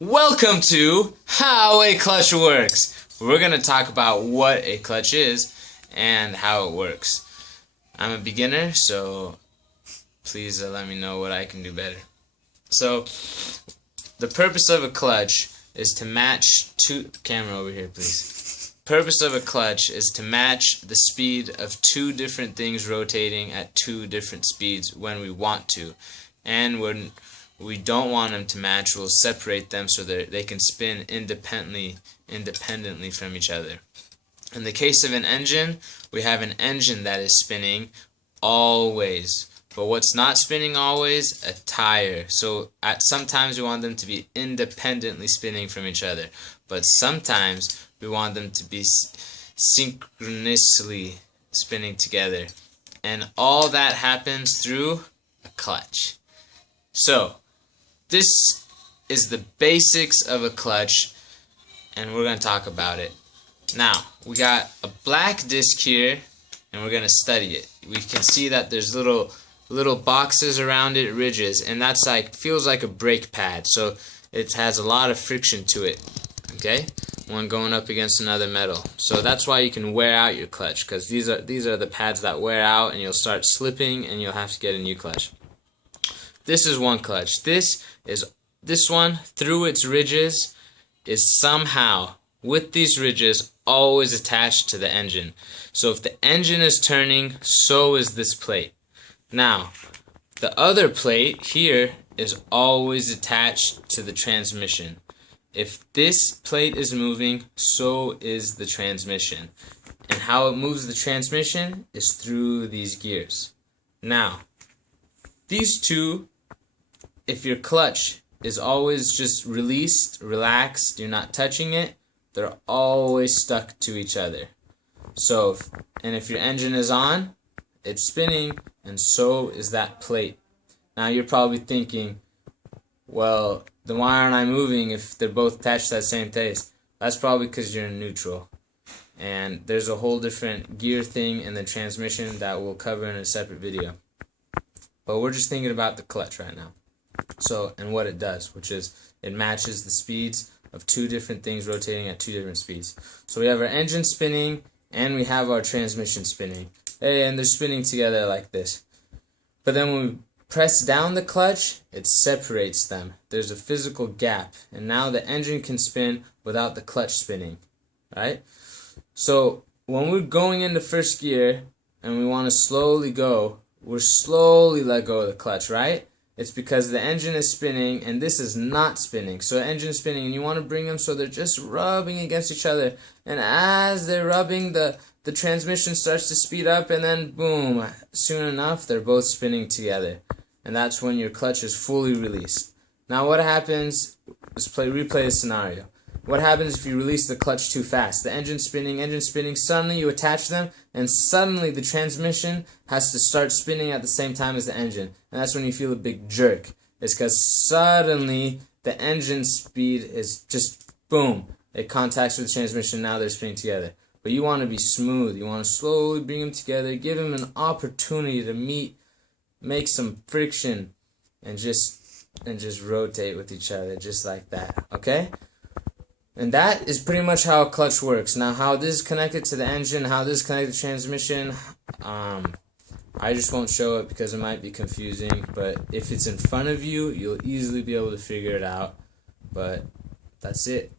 Welcome to How a Clutch Works. We're going to talk about what a clutch is and how it works. I'm a beginner, so please let me know what I can do better. So, the purpose of a clutch is to match camera over here, please. Purpose of a clutch is to match the speed of two different things rotating at two different speeds when we want to. And when we don't want them to match, we'll separate them so that they can spin independently from each other. In the case of an engine, we have an engine that is spinning always. But what's not spinning always? A tire. So sometimes we want them to be independently spinning from each other. But sometimes we want them to be synchronously spinning together. And all that happens through a clutch. So, this is the basics of a clutch, and we're going to talk about it. Now, we got a black disc here, and we're going to study it. We can see that there's little boxes around it, ridges, and that's feels like a brake pad. So it has a lot of friction to it. Okay, one going up against another metal. So that's why you can wear out your clutch, because these are the pads that wear out, and you'll start slipping, and you'll have to get a new clutch. This is one clutch. This one through its ridges is somehow with these ridges always attached to the engine. So if the engine is turning, so is this plate. Now, the other plate here is always attached to the transmission. If this plate is moving, so is the transmission. And how it moves the transmission is through these gears. Now, these two, if your clutch is always just released, relaxed, you're not touching it, they're always stuck to each other. So, if your engine is on, it's spinning, and so is that plate. Now you're probably thinking, well, then why aren't I moving if they're both attached to that same place? That's probably because you're in neutral. And there's a whole different gear thing in the transmission that we'll cover in a separate video. But we're just thinking about the clutch right now. So, and what it does, which is it matches the speeds of two different things rotating at two different speeds. So we have our engine spinning and we have our transmission spinning. And they're spinning together like this. But then when we press down the clutch, it separates them. There's a physical gap. And now the engine can spin without the clutch spinning. Right? So when we're going into first gear and we want to slowly go, we're slowly let go of the clutch, right? It's because the engine is spinning and this is not spinning. So the engine is spinning and you want to bring them so they're just rubbing against each other. And as they're rubbing, the transmission starts to speed up, and then boom, soon enough they're both spinning together. And that's when your clutch is fully released. Now what happens, let's replay the scenario. What happens if you release the clutch too fast? The engine's spinning, suddenly you attach them, and suddenly the transmission has to start spinning at the same time as the engine. And that's when you feel a big jerk. It's because suddenly the engine speed is just boom. It contacts with the transmission, now they're spinning together. But you want to be smooth. You want to slowly bring them together, give them an opportunity to meet, make some friction, and just rotate with each other, just like that. Okay? And that is pretty much how a clutch works. Now, how this is connected to the engine, how this is connected to the transmission, I just won't show it because it might be confusing. But if it's in front of you, you'll easily be able to figure it out. But that's it.